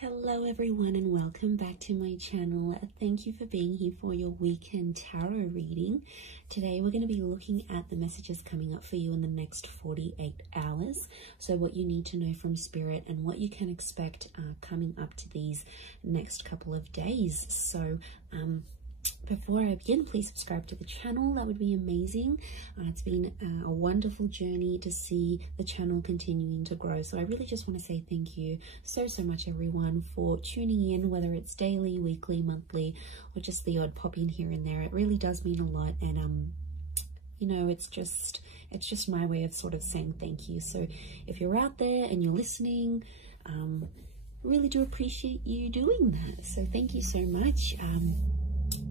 Hello everyone and welcome back to my channel. Thank you for being here for your weekend tarot reading. Today we're going to be looking at the messages coming up for you in the next 48 hours. So what you need to know from Spirit and what you can expect coming up to these next couple of days. So before I begin, please subscribe to the channel. That would be amazing. It's been a wonderful journey to see the channel continuing to grow. So I really just want to say thank you so much, everyone, for tuning in, whether it's daily, weekly, monthly, or just the odd pop in here and there. It really does mean a lot. And you know, it's just my way of sort of saying thank you. So if you're out there and you're listening, really do appreciate you doing that. So thank you so much.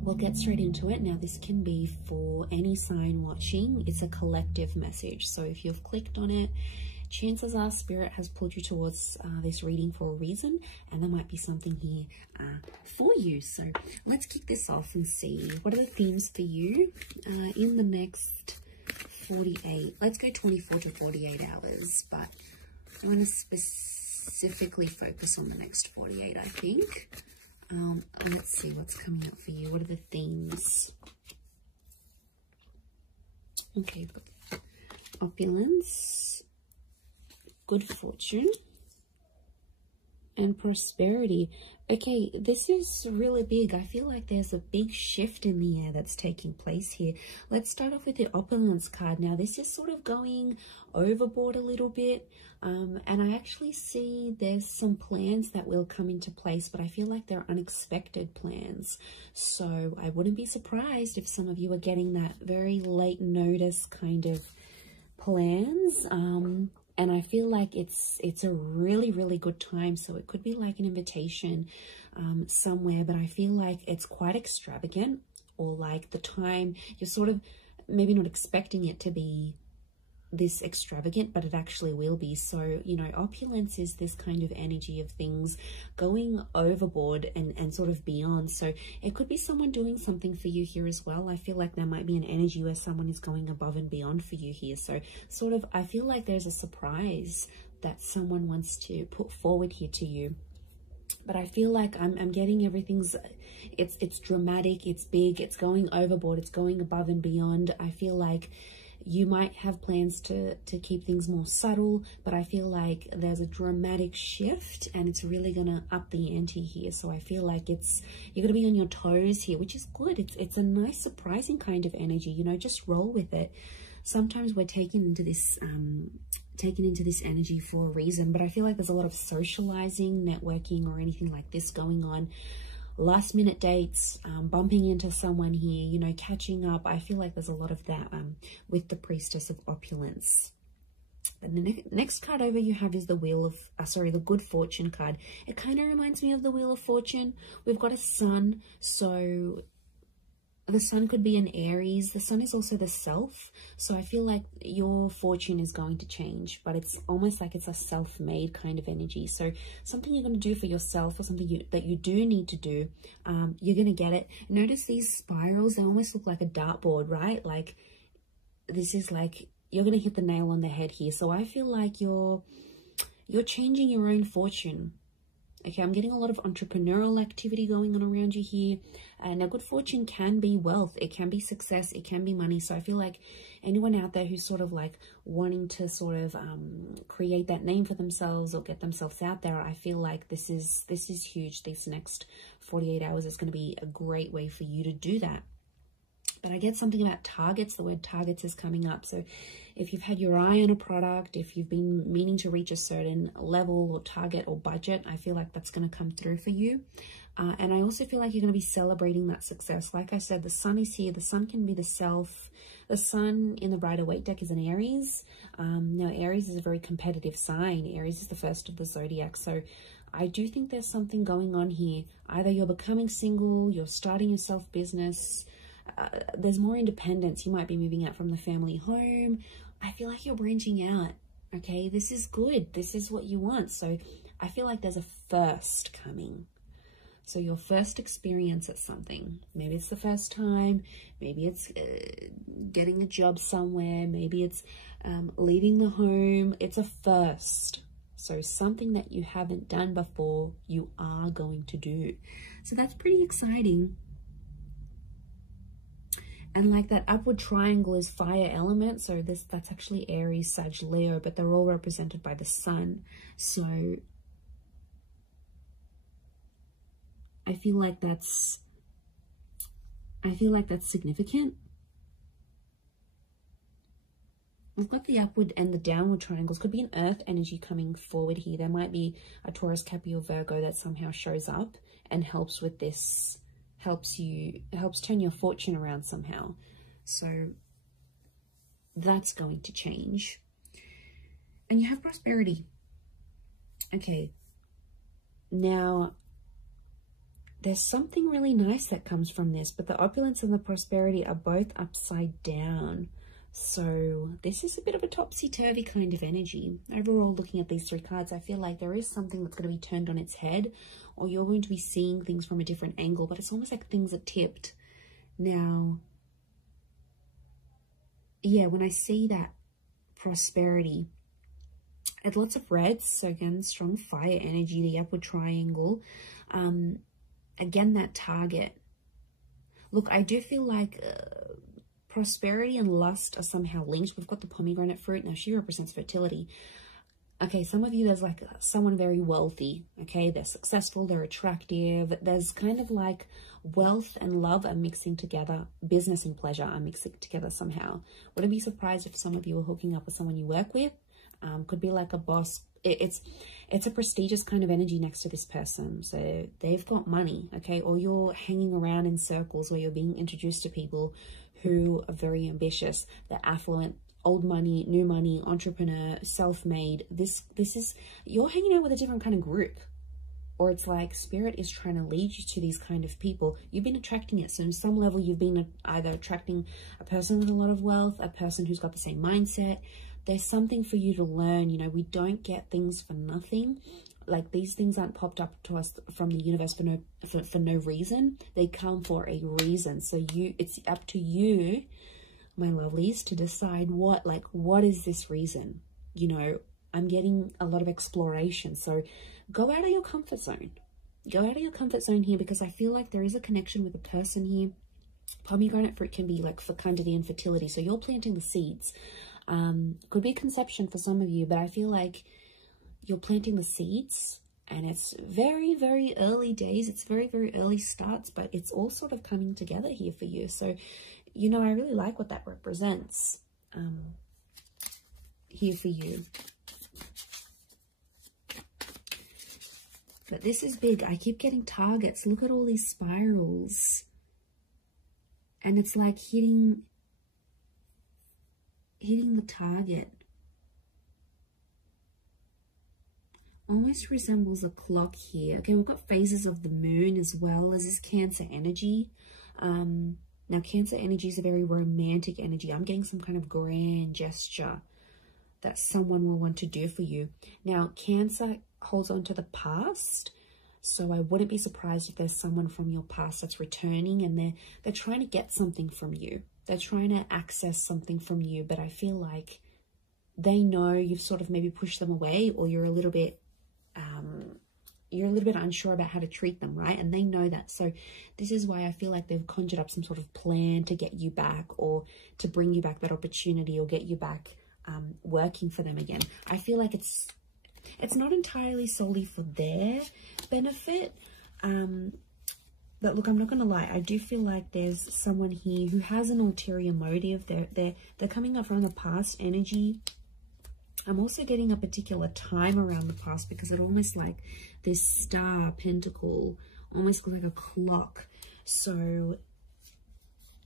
We'll get straight into it. Now, this can be for any sign watching. It's a collective message. So if you've clicked on it, chances are Spirit has pulled you towards this reading for a reason, and there might be something here for you. So let's kick this off and see what are the themes for you in the next 48. Let's go 24 to 48 hours, but I want to specifically focus on the next 48, I think. Let's see what's coming up for you. What are the themes? Okay, opulence, good fortune, and prosperity. Okay, this is really big. I feel like there's a big shift in the air that's taking place here. Let's start off with the opulence card. Now, this is sort of going overboard a little bit. And I actually see there's some plans that will come into place, but I feel like they're unexpected plans. So I wouldn't be surprised if some of you are getting that very late notice kind of plans. And I feel like it's a really good time. So it could be like an invitation somewhere, but I feel like it's quite extravagant, or like the time you're sort of maybe not expecting it to be this extravagant, but it actually will be. So, you know, opulence is this kind of energy of things going overboard and sort of beyond. So it could be someone doing something for you here as well. I feel like there might be an energy where someone is going above and beyond for you here. So sort of, I feel like there's a surprise that someone wants to put forward here to you. But I feel like I'm getting everything's, it's dramatic, it's big, it's going overboard, it's going above and beyond. I feel like you might have plans to keep things more subtle, but I feel like there's a dramatic shift and it's really going to up the ante here. So I feel like you're going to be on your toes here, which is good. It's a nice, surprising kind of energy, you know, just roll with it. Sometimes we're taken into this energy for a reason, but I feel like there's a lot of socializing, networking, or anything like this going on. Last minute dates, bumping into someone here, you know, catching up. I feel like there's a lot of that with the Priestess of Opulence. And the next card over you have is the Wheel of, the Good Fortune card. It kind of reminds me of the Wheel of Fortune. We've got a sun, so the sun could be an Aries. The sun is also the self. So I feel like your fortune is going to change, but it's almost like it's a self-made kind of energy. So something you're going to do for yourself, or something that you do need to do, you're going to get it. Notice these spirals, they almost look like a dartboard, right? Like this is like, you're going to hit the nail on the head here. So I feel like you're changing your own fortune. Okay, I'm getting a lot of entrepreneurial activity going on around you here. Now, good fortune can be wealth. It can be success. It can be money. So I feel like anyone out there who's sort of like wanting to sort of create that name for themselves or get themselves out there, I feel like this is huge. These next 48 hours is going to be a great way for you to do that. But I get something about targets. The word targets is coming up. So if you've had your eye on a product, if you've been meaning to reach a certain level or target or budget, I feel like that's going to come through for you. And I also feel like you're going to be celebrating that success. Like I said, the sun is here. The sun can be the self. The sun in the Rider-Waite deck is an Aries. Now, Aries is a very competitive sign. Aries is the first of the zodiac. So I do think there's something going on here. Either you're becoming single, you're starting your self-business, there's more independence. You might be moving out from the family home. I feel like you're branching out. Okay, this is good. This is what you want. So I feel like there's a first coming. So your first experience at something. Maybe it's the first time. Maybe it's getting a job somewhere. Maybe it's leaving the home. It's a first. So something that you haven't done before, you are going to do. So that's pretty exciting. And like that upward triangle is fire element. So that's actually Aries, Sag, Leo, but they're all represented by the sun. So I feel like that's significant. We've got the upward and the downward triangles. Could be an earth energy coming forward here. There might be a Taurus, Capricorn, Virgo that somehow shows up and helps with this, helps turn your fortune around somehow. So that's going to change. And you have prosperity. Okay. Now, there's something really nice that comes from this, but the opulence and the prosperity are both upside down. So this is a bit of a topsy-turvy kind of energy. Overall, looking at these three cards, I feel like there is something that's going to be turned on its head, or you're going to be seeing things from a different angle, but it's almost like things are tipped. Now, yeah, when I see that prosperity, it's lots of reds. So again, strong fire energy, the upward triangle. Again, that target. Look, I do feel like prosperity and lust are somehow linked. We've got the pomegranate fruit. Now, she represents fertility. Okay, some of you, there's like someone very wealthy. Okay, they're successful, they're attractive. There's kind of like wealth and love are mixing together. Business and pleasure are mixing together somehow. Wouldn't be surprised if some of you are hooking up with someone you work with. Could be like a boss. It's a prestigious kind of energy next to this person. So they've got money, okay? Or you're hanging around in circles where you're being introduced to people who are very ambitious. They're affluent, old money, new money, entrepreneur, self-made. This is, you're hanging out with a different kind of group. Or it's like spirit is trying to lead you to these kind of people. You've been attracting it. So on some level, you've been either attracting a person with a lot of wealth, a person who's got the same mindset. There's something for you to learn. You know, we don't get things for nothing. Like, these things aren't popped up to us from the universe for no reason. They come for a reason. So it's up to you, my lovelies, to decide what is this reason? You know, I'm getting a lot of exploration. So go out of your comfort zone. Go out of your comfort zone here, because I feel like there is a connection with a person here. Pomegranate fruit can be like fecundity and fertility. So you're planting the seeds. Could be conception for some of you, but I feel like you're planting the seeds, and it's very, very early days. It's very, very early starts, but it's all sort of coming together here for you. So, you know, I really like what that represents here for you. But this is big. I keep getting targets. Look at all these spirals. And it's like hitting the target. Almost resembles a clock here. Okay, we've got phases of the moon as well as this Cancer energy. Now, Cancer energy is a very romantic energy. I'm getting some kind of grand gesture that someone will want to do for you. Now, Cancer holds on to the past. So I wouldn't be surprised if there's someone from your past that's returning, and they're trying to get something from you. They're trying to access something from you, but I feel like they know you've sort of maybe pushed them away, or you're a little bit unsure about how to treat them, right? And they know that. So this is why I feel like they've conjured up some sort of plan to get you back, or to bring you back that opportunity, or get you back working for them again. I feel like it's not entirely solely for their benefit. But look, I'm not going to lie. I do feel like there's someone here who has an ulterior motive. They're coming up from the past energy. I'm also getting a particular time around the past, because it almost like this star pentacle, almost like a clock. So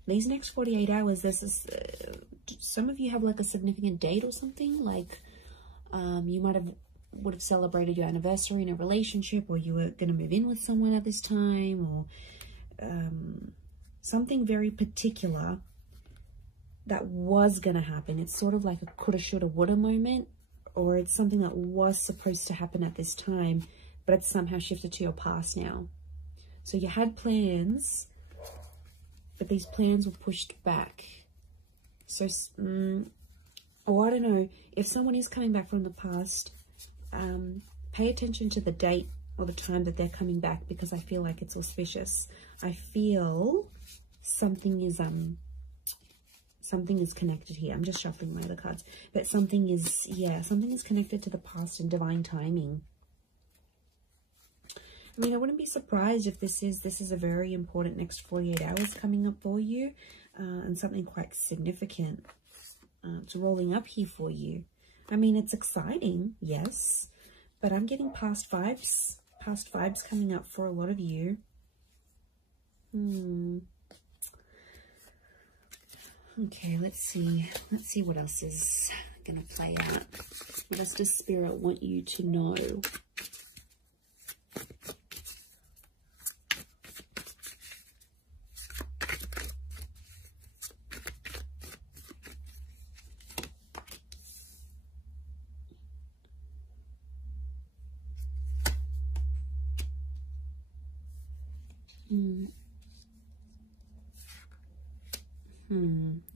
these next 48 hours, this is, some of you have like a significant date or something. Like you would have celebrated your anniversary in a relationship, or you were going to move in with someone at this time, or something very particular that was going to happen. It's sort of like a coulda, shoulda, woulda moment, or it's something that was supposed to happen at this time, but it's somehow shifted to your past now. So you had plans, but these plans were pushed back. So, oh, I don't know. If someone is coming back from the past, Pay attention to the date or the time that they're coming back, because I feel like it's auspicious. I feel something is connected here. I'm just shuffling my other cards, but something is, yeah, something is connected to the past and divine timing. I mean, I wouldn't be surprised if this is a very important next 48 hours coming up for you, and something quite significant. It's rolling up here for you. I mean, it's exciting, yes, but I'm getting past vibes coming up for a lot of you. Okay, let's see what else is gonna play out. What else does Spirit want you to know?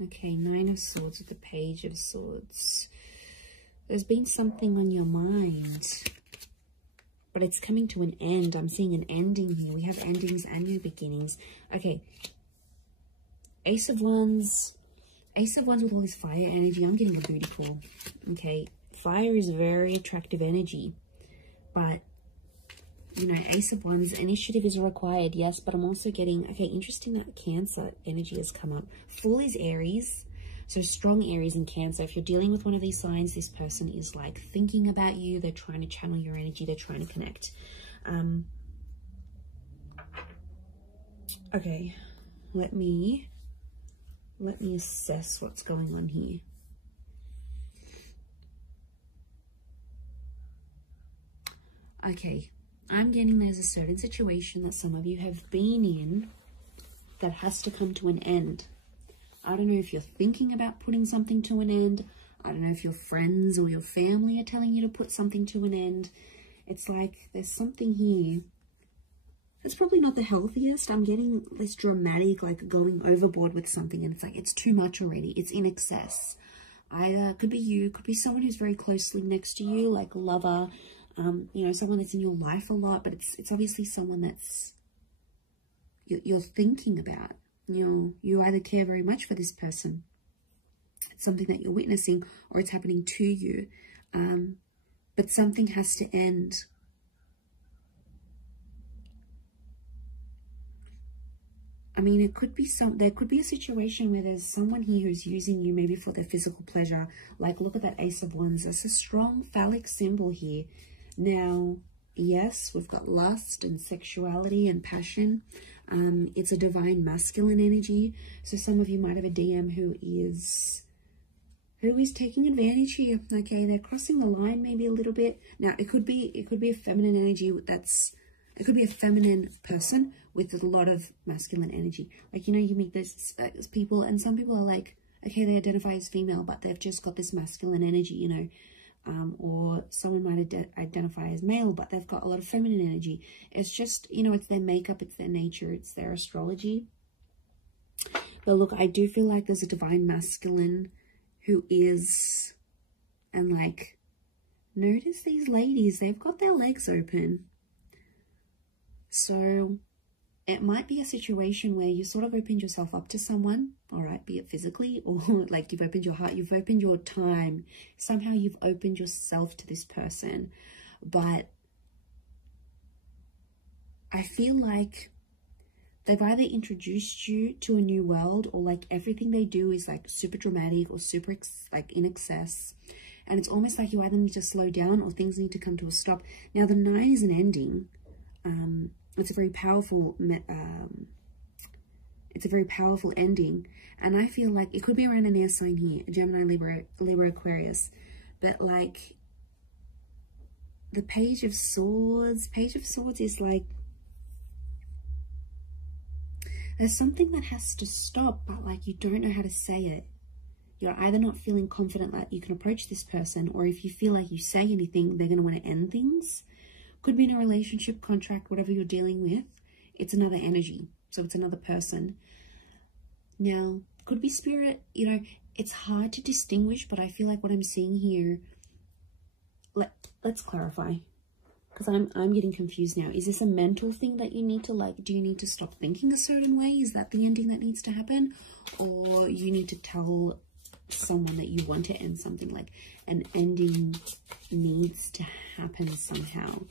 Okay, Nine of Swords with the Page of Swords. There's been something on your mind, but it's coming to an end. I'm seeing an ending here. We have endings and new beginnings. Okay, Ace of Wands with all this fire energy. I'm getting a booty call. Okay, fire is very attractive energy, but you know, Ace of Wands, initiative is required, yes, but I'm also getting, okay, interesting that Cancer energy has come up. Fool is Aries, so strong Aries and Cancer. If you're dealing with one of these signs, this person is like thinking about you. They're trying to channel your energy. They're trying to connect. Okay, let me assess what's going on here. Okay. I'm getting there's a certain situation that some of you have been in that has to come to an end. I don't know if you're thinking about putting something to an end. I don't know if your friends or your family are telling you to put something to an end. It's like there's something here. It's probably not the healthiest. I'm getting this dramatic, like going overboard with something, and it's like it's too much already. It's in excess. Either could be you, could be someone who's very closely next to you, like a lover, you know, someone that's in your life a lot, but it's obviously someone that's you're thinking about. You either care very much for this person, it's something that you're witnessing, or it's happening to you, but something has to end. I mean, it could be there could be a situation where there's someone here who's using you maybe for their physical pleasure. Like, look at that Ace of Wands. There's a strong phallic symbol here. Now, yes, we've got lust and sexuality and passion. It's a divine masculine energy. So some of you might have a DM who is taking advantage here. Okay, they're crossing the line maybe a little bit. Now, it could be a feminine energy it could be a feminine person with a lot of masculine energy. Like, you know, you meet those people, and some people are like, okay, they identify as female, but they've just got this masculine energy, you know. Or someone might identify as male, but they've got a lot of feminine energy. It's just, you know, it's their makeup, it's their nature, it's their astrology. But look, I do feel like there's a divine masculine who is, and like, notice these ladies, they've got their legs open. So it might be a situation where you sort of opened yourself up to someone, all right, be it physically or like you've opened your heart, you've opened your time, somehow you've opened yourself to this person. But I feel like they've either introduced you to a new world, or like everything they do is like super dramatic or super like in excess. And it's almost like you either need to slow down or things need to come to a stop. Now, the 9 is an ending. It's a very powerful ending, and I feel like it could be around an air sign here, Gemini, Libra, Aquarius. But like the Page of Swords is like there's something that has to stop, but like you don't know how to say it. You're either not feeling confident that you can approach this person, or if you feel like you say anything, they're going to want to end things. Could be in a relationship, contract, whatever you're dealing with. It's another energy. So it's another person. Now, could be spirit. You know, it's hard to distinguish, but I feel like what I'm seeing here, let's clarify, because I'm getting confused now. Is this a mental thing that you need to, like, do you need to stop thinking a certain way? Is that the ending that needs to happen? Or you need to tell someone that you want to end something, like an ending needs to happen somehow?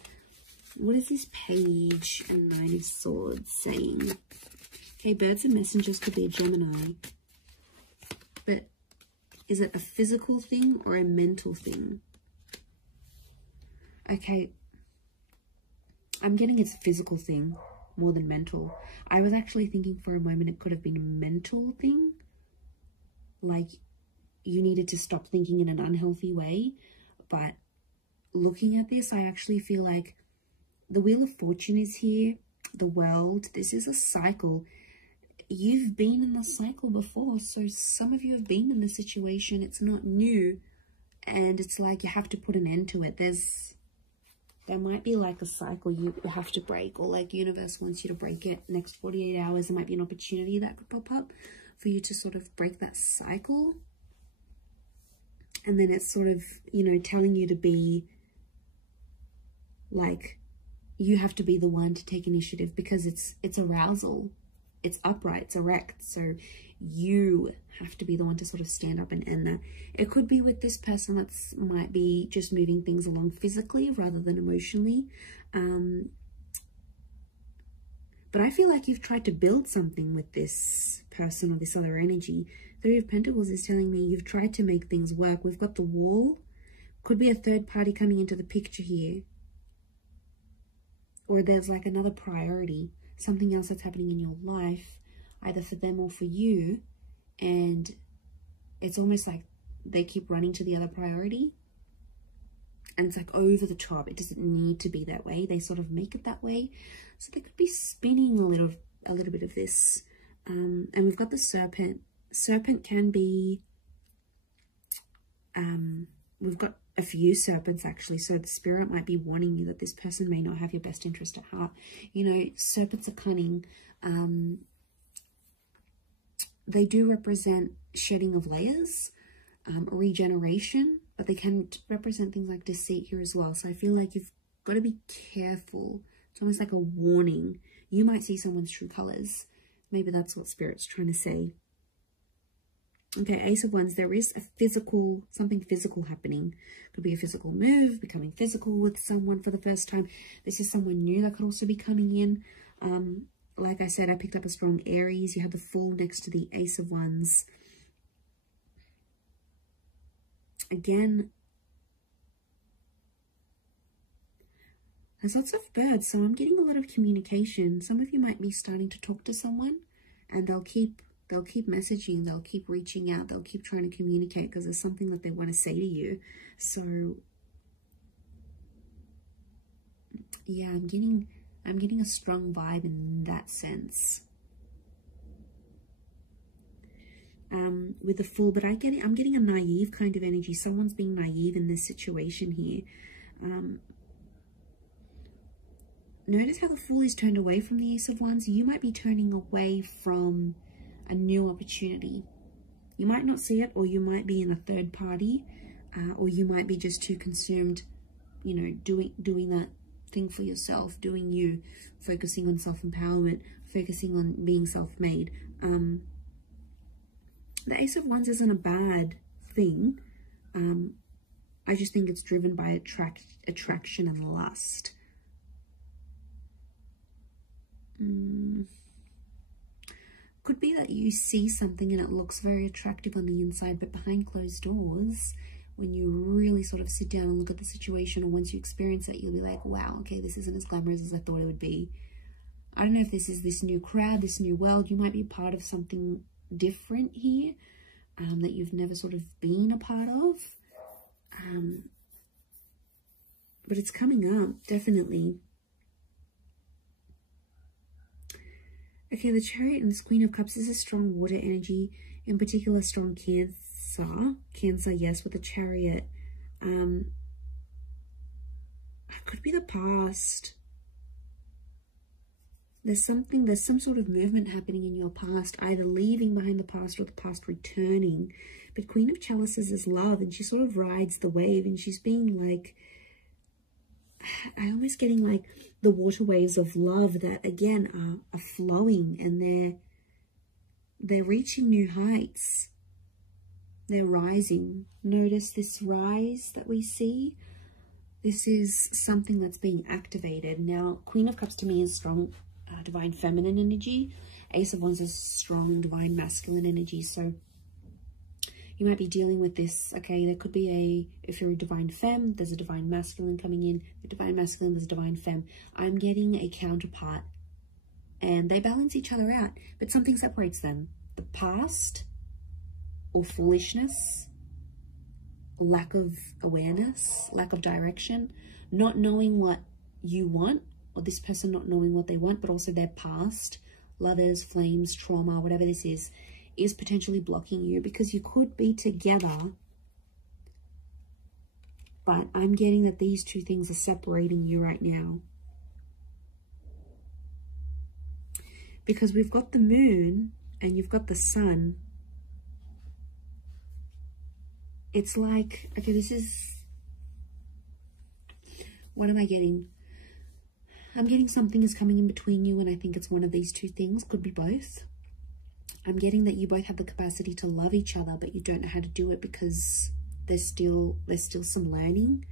What is this Page and Nine of Swords saying? Okay, birds and messengers could be a Gemini. But is it a physical thing or a mental thing? Okay, I'm getting it's a physical thing more than mental. I was actually thinking for a moment it could have been a mental thing. Like you needed to stop thinking in an unhealthy way. But looking at this, I actually feel like the Wheel of Fortune is here. The World. This is a cycle. You've been in the cycle before. So some of you have been in the situation. It's not new. And it's like you have to put an end to it. There might be like a cycle you have to break, or like universe wants you to break it. Next 48 hours, there might be an opportunity that could pop up for you to sort of break that cycle. And then it's sort of, you know, telling you to be like, you have to be the one to take initiative, because it's arousal. It's upright, it's erect. So you have to be the one to sort of stand up and end that. It could be with this person that's might be just moving things along physically rather than emotionally. But I feel like you've tried to build something with this person or this other energy. Three of Pentacles is telling me you've tried to make things work. We've got the Wall. Could be a third party coming into the picture here. Or there's like another priority. Something else that's happening in your life, either for them or for you. And it's almost like they keep running to the other priority. And it's like over the top. It doesn't need to be that way. They sort of make it that way. So they could be spinning a little bit of this. And we've got the Serpent. Serpent can be, we've got a few serpents actually, so the spirit might be warning you that this person may not have your best interest at heart. You know, serpents are cunning. They do represent shedding of layers, regeneration, but they can represent things like deceit here as well. So I feel like you've got to be careful. It's almost like a warning. You might see someone's true colors. Maybe that's what Spirit's trying to say. Okay, Ace of Wands, there is a physical, something physical happening. Could be a physical move, becoming physical with someone for the first time. This is someone new that could also be coming in. Like I said, I picked up a strong Aries. You have the Fool next to the Ace of Wands. Again, there's lots of birds, so I'm getting a lot of communication. Some of you might be starting to talk to someone, and they'll keep messaging, they'll keep reaching out, they'll keep trying to communicate because there's something that they want to say to you. So yeah, I'm getting a strong vibe in that sense. With the Fool, but I'm getting a naive kind of energy. Someone's being naive in this situation here. Notice how the Fool is turned away from the Ace of Wands. You might be turning away from a new opportunity. You might not see it, or you might be in a third party, or you might be just too consumed, you know, doing that thing for yourself, doing you, focusing on self-empowerment, focusing on being self-made. The Ace of Wands isn't a bad thing. I just think it's driven by attraction and lust. Could be that you see something and it looks very attractive on the inside, but behind closed doors, when you really sort of sit down and look at the situation, or once you experience it, you'll be like, wow, okay, this isn't as glamorous as I thought it would be. I don't know if this is this new crowd, this new world. You might be part of something different here that you've never sort of been a part of. But it's coming up, definitely. Okay, the Chariot and this Queen of Cups is a strong water energy, in particular strong Cancer. Cancer, yes, with the Chariot. It could be the past. There's some sort of movement happening in your past, either leaving behind the past or the past returning. But Queen of Chalices is love, and she sort of rides the wave, and she's being like, I'm almost getting like the water waves of love that again are flowing, and they're reaching new heights. They're rising. Notice this rise that we see. This is something that's being activated. Now, Queen of Cups to me is strong divine feminine energy. Ace of Wands is strong divine masculine energy. So you might be dealing with this, okay? There could be if you're a divine femme, there's a divine masculine coming in. The divine masculine, there's a divine femme. I'm getting a counterpart, and they balance each other out, but something separates them. The past, or foolishness, lack of awareness, lack of direction, not knowing what you want, or this person not knowing what they want, but also their past, lovers, flames, trauma, whatever this is potentially blocking you, because you could be together, but I'm getting that these two things are separating you right now. Because we've got the moon and you've got the sun. It's like, okay, this is, what am I getting? I'm getting something is coming in between you, and I think it's one of these two things, could be both. I'm getting that you both have the capacity to love each other, but you don't know how to do it because there's still some learning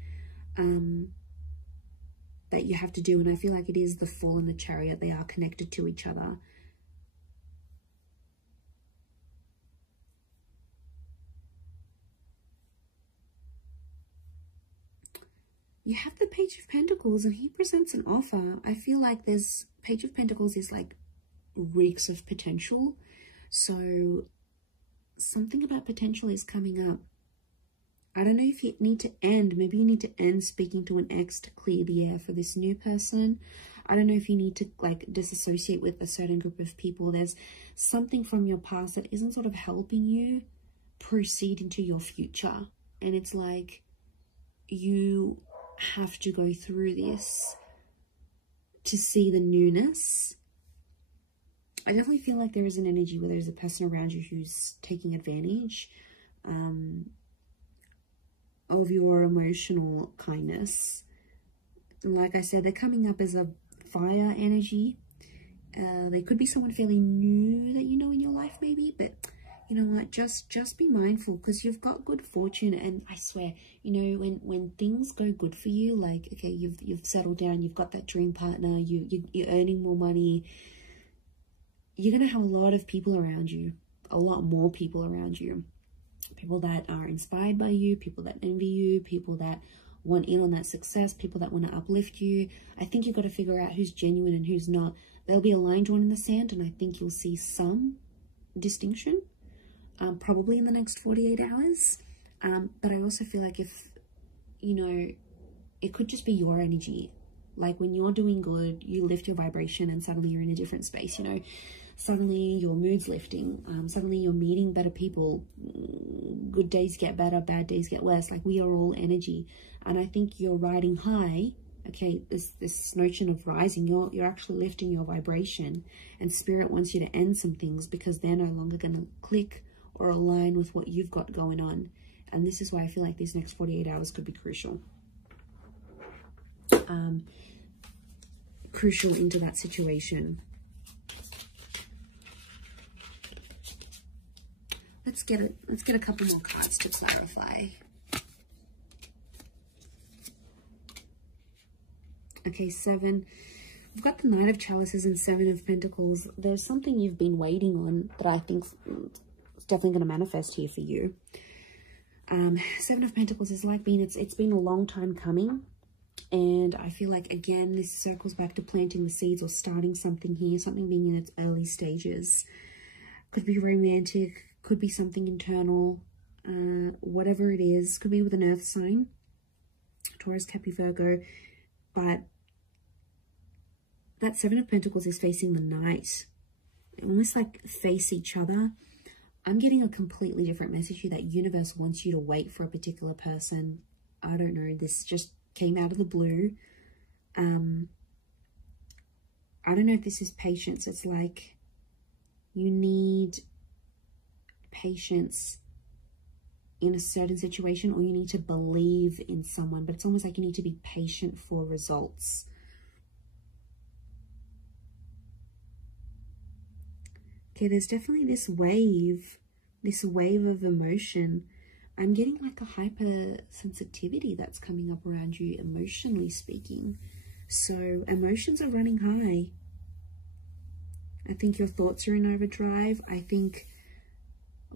that you have to do. And I feel like it is the Fool and the Chariot. They are connected to each other. You have the Page of Pentacles, and he presents an offer. I feel like there's Page of Pentacles is like reeks of potential. So something about potential is coming up. I don't know if you need to end. Maybe you need to end speaking to an ex to clear the air for this new person. I don't know if you need to like disassociate with a certain group of people. There's something from your past that isn't sort of helping you proceed into your future. And it's like you have to go through this to see the newness. I definitely feel like there is an energy where there's a person around you who's taking advantage of your emotional kindness. And like I said, they're coming up as a fire energy. They could be someone fairly new that you know in your life maybe, but you know what, just be mindful, because you've got good fortune. And I swear, you know, when things go good for you, like, okay, you've settled down, you've got that dream partner, you're earning more money, you're going to have a lot of people around you, a lot more people around you. People that are inspired by you, people that envy you, people that want in on that success, people that want to uplift you. I think you've got to figure out who's genuine and who's not. There'll be a line drawn in the sand, and I think you'll see some distinction, probably in the next 48 hours. But I also feel like if, you know, it could just be your energy. Like when you're doing good, you lift your vibration and suddenly you're in a different space, you know. Suddenly your mood's lifting. Suddenly you're meeting better people. Good days get better, bad days get worse. Like we are all energy. And I think you're riding high. Okay, this notion of rising, you're actually lifting your vibration. And Spirit wants you to end some things because they're no longer going to click or align with what you've got going on. And this is why I feel like these next 48 hours could be crucial. Crucial into that situation. Let's get a couple more cards to clarify. Okay, 7. We've got the Knight of Chalices and 7 of Pentacles. There's something you've been waiting on that I think is definitely going to manifest here for you. 7 of Pentacles is like it's been a long time coming. And I feel like, again, this circles back to planting the seeds or starting something here, something being in its early stages. Could be romantic, could be something internal, whatever it is. Could be with an earth sign, Taurus, Capricorn, Virgo. But that 7 of Pentacles is facing the Knight. Almost like face each other. I'm getting a completely different message here, that universe wants you to wait for a particular person. I don't know, this just came out of the blue. I don't know if this is patience. It's like you need patience in a certain situation, or you need to believe in someone, but it's almost like you need to be patient for results. Okay, there's definitely this wave of emotion. I'm getting like a hypersensitivity that's coming up around you, emotionally speaking. So emotions are running high. I think your thoughts are in overdrive. I think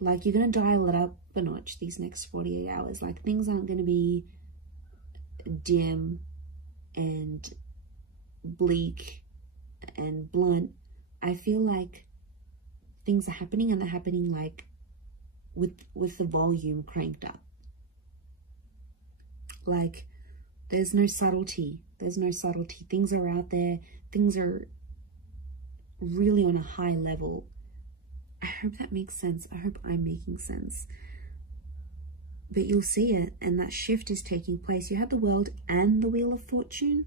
like you're going to dial it up a notch these next 48 hours. Like things aren't going to be dim and bleak and blunt. I feel like things are happening, and they're happening like with the volume cranked up. Like there's no subtlety. There's no subtlety. Things are out there. Things are really on a high level. I hope that makes sense. I hope I'm making sense. But you'll see it, and that shift is taking place. You have the World and the Wheel of Fortune.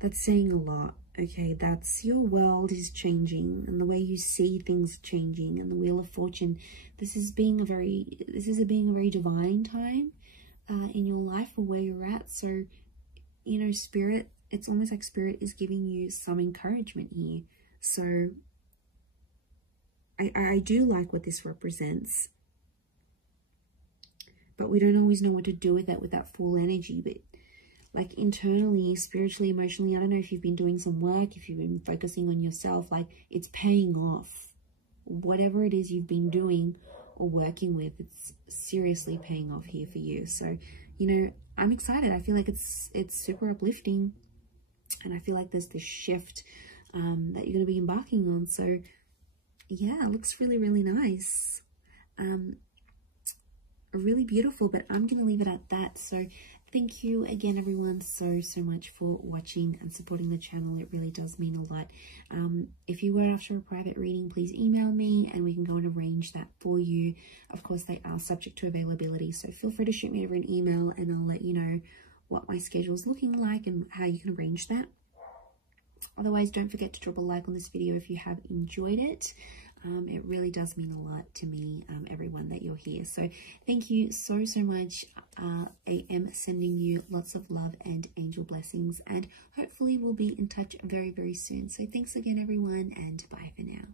That's saying a lot. Okay, that's your world is changing, and the way you see things changing, and the Wheel of Fortune. This is being a very divine time in your life, or where you're at. So, you know, Spirit, it's almost like Spirit is giving you some encouragement here. So I do like what this represents, but we don't always know what to do with that full energy. But like internally, spiritually, emotionally, I don't know if you've been doing some work, if you've been focusing on yourself, like it's paying off. Whatever it is you've been doing or working with, it's seriously paying off here for you. So, you know, I'm excited. I feel like it's super uplifting, and I feel like there's this shift that you're going to be embarking on. So yeah, it looks really, really nice. Really beautiful, but I'm going to leave it at that. So thank you again, everyone, so much for watching and supporting the channel. It really does mean a lot. If you were after a private reading, please email me and we can go and arrange that for you. Of course, they are subject to availability, so feel free to shoot me over an email and I'll let you know what my schedule is looking like and how you can arrange that. Otherwise, don't forget to drop a like on this video if you have enjoyed it. It really does mean a lot to me, everyone, that you're here. So thank you so much. I am sending you lots of love and angel blessings, and hopefully we'll be in touch very, very soon. So thanks again, everyone, and bye for now.